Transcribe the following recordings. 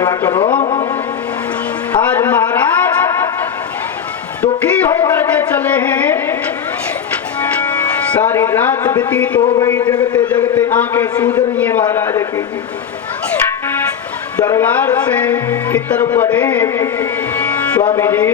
सेवा करो। आज महाराज दुखी होकर के चले हैं, सारी रात व्यतीत हो गई, जगते जगते आंखें सूज रही हैं महाराज की। दरबार से कितर पड़े स्वामी जी,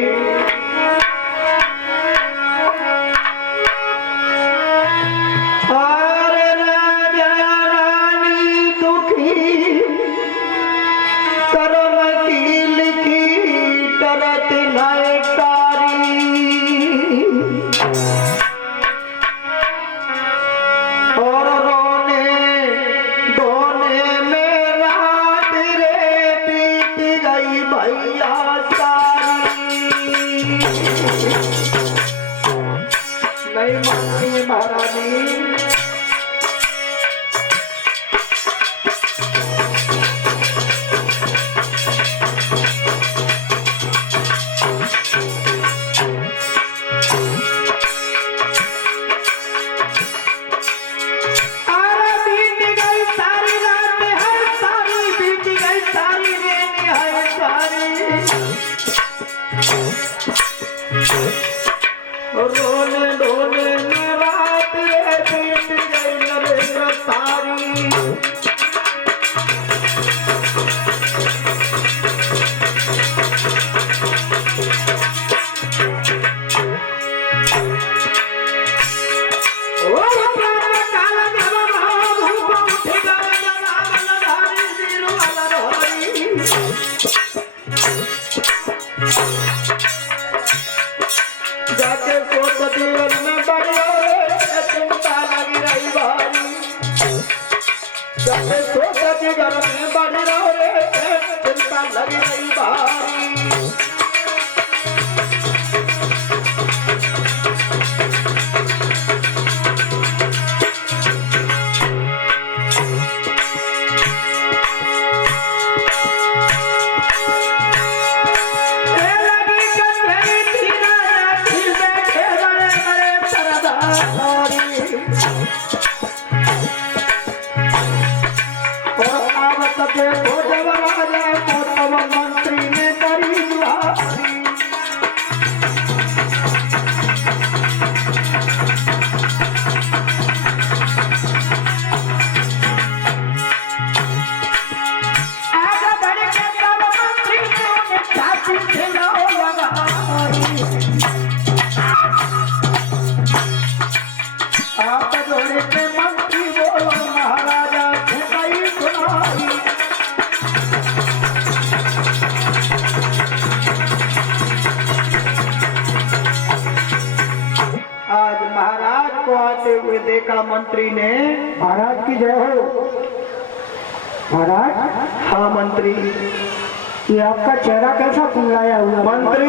देखा मंत्री ने। महाराज की जय हो। महाराज। हाँ मंत्री, ये आपका चेहरा कैसा फुलाया हुआ? मंत्री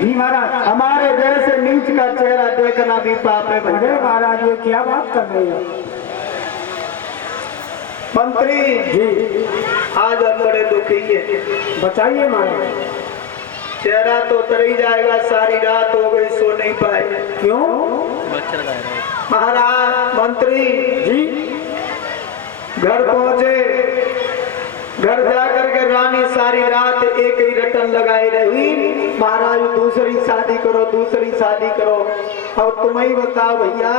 जी महाराज, हमारे जैसे नीच का चेहरा देखना भी पाप है। अरे महाराज, ये क्या बात कर रहे हैं? मंत्री जी, आज हम बड़े दुखी है। बताइए महाराज। चेहरा तो उतर ही जाएगा, सारी रात हो गई, सो नहीं पाए। क्यों? महाराज मंत्री जी, घर पहुंचे, घर जाकर के रानी सारी रात एक ही रटन लगाई रही, महाराज दूसरी शादी करो, दूसरी शादी करो। अब तुम ही बताओ भैया,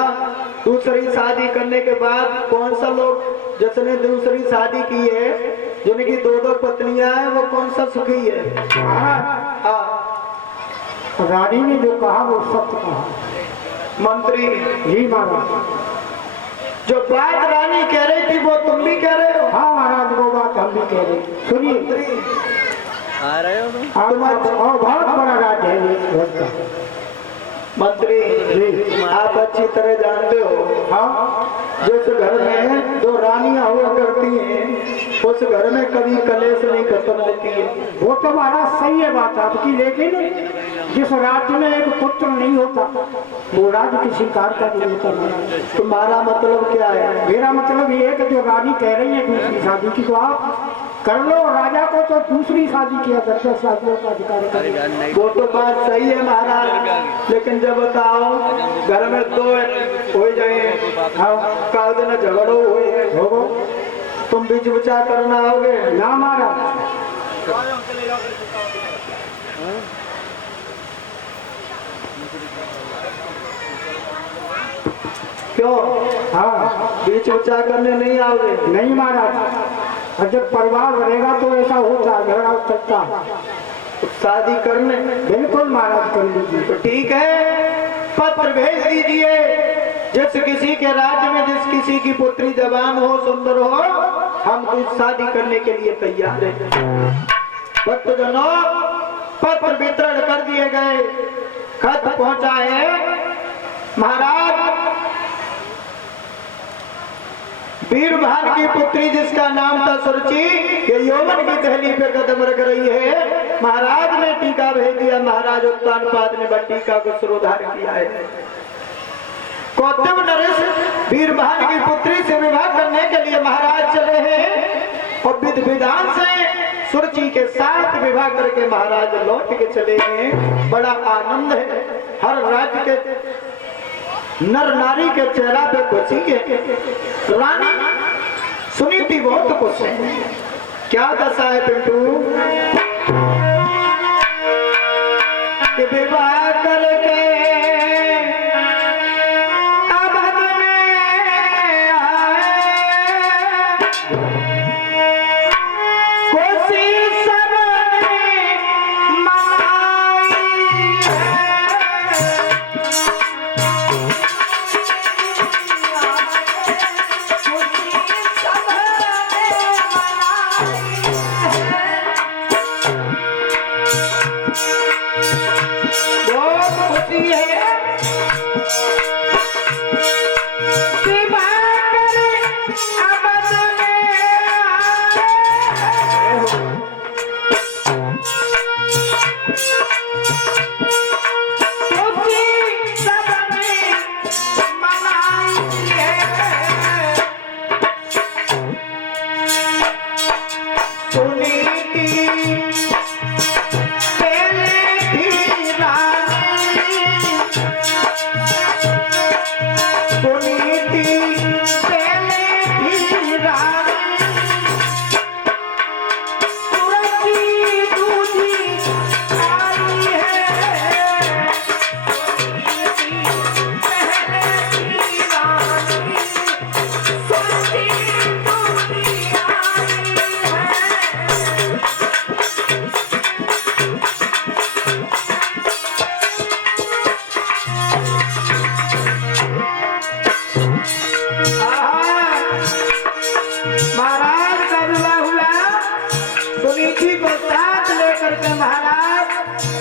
दूसरी शादी करने के बाद कौन सा लोग जिसने दूसरी शादी की है, जिनकी दो दो पत्नियां हैं, वो कौन सा सुखी है? हाँ, रानी ने जो कहा वो सत्य कहा। मंत्री जी महाराज, जो बात रानी कह रही थी वो तुम भी कह रहे हो? हाँ महाराज, वो बात हम भी कह रहे। सुनिए, आ रहे हो बहुत बड़ा राज्य है ये का। मंत्री जी, आप अच्छी तरह जानते हो, हाँ, जिस घर में जो रानियां हुआ करती हैं, उस घर में कभी कलेश नहीं खत्म होती है। वो तो महाराज सही है बात आपकी, लेकिन जिस राज्य में एक पुत्र नहीं होता वो राज्य किसी कार का नहीं होता। तुम्हारा मतलब क्या है? मेरा मतलब ये है कि जो रानी कह रही है दूसरी शादी की, तो आप कर लो। राजा को तो दूसरी शादी किया करते, शादियों का अधिकार करें। वो तो बात सही है महाराज, लेकिन जब बताओ घर में दो हो जाए, काल दिन झगड़ो हो, तुम बीच बचा करना आओगे? ना महाराज, क्यों हाँ बीच उच्चा करने नहीं आओगे? नहीं महाराज, और जब परिवार बढ़ेगा तो ऐसा होता है, झगड़ा चलता है। शादी करने बिल्कुल महाराज कर लीजिए। तो ठीक है, पत्र भेज दीजिए। जिस किसी के राज्य में जिस किसी की पुत्री जवान हो, सुंदर हो, हम कुछ शादी करने के लिए तैयार हैं। भक्तजनों, पत्र वितरण कर दिए गए, खत पहुंचा है। महाराज वीरभान की पुत्री जिसका नाम था सुरुचि, ये यौवन की दहली पे कदम रख रही है। महाराज ने टीका भेज दिया। महाराज उत्तानपाद ने टीका को सिरोधार किया है। कौतुक नरेश वीरभान की पुत्री से विवाह करने के लिए महाराज चले हैं और विधि विधान से सुरुचि के साथ विवाह करके महाराज लौट के चले हैं। बड़ा आनंद है। हर राज्य के नर नारी के चेहरा पे खुशी है। रानी सुनीति बहुत खुश है। क्या दशा है पिंटू कि विवाह करके अवध में आए, खुशी सबने मनाई है।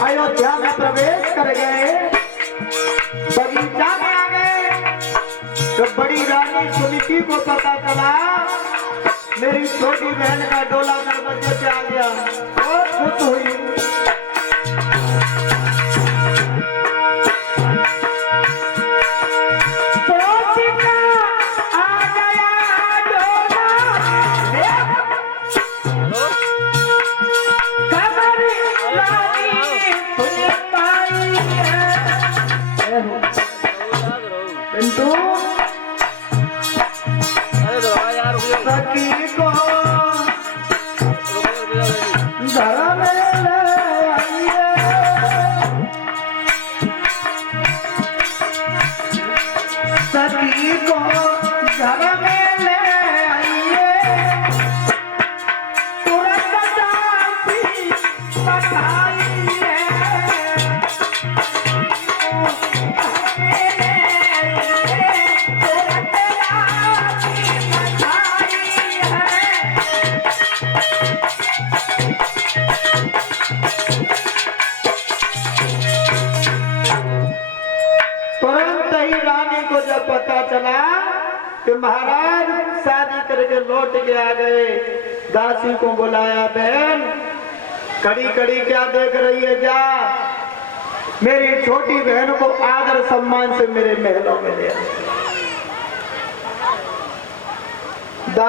अयोध्या में प्रवेश कर गए, बगीचा में आ गए। तो बड़ी रानी सुनीति को पता चला मेरी छोटी बहन का डोला दरवाजे पे आ गया। बहुत खुश हुई। पता चला कि महाराज शादी करके लौट के आ गए। दासी को बुलाया, बहन कड़ी कड़ी क्या देख रही है, जा मेरी छोटी बहन को आदर सम्मान से मेरे महलों में ले आ।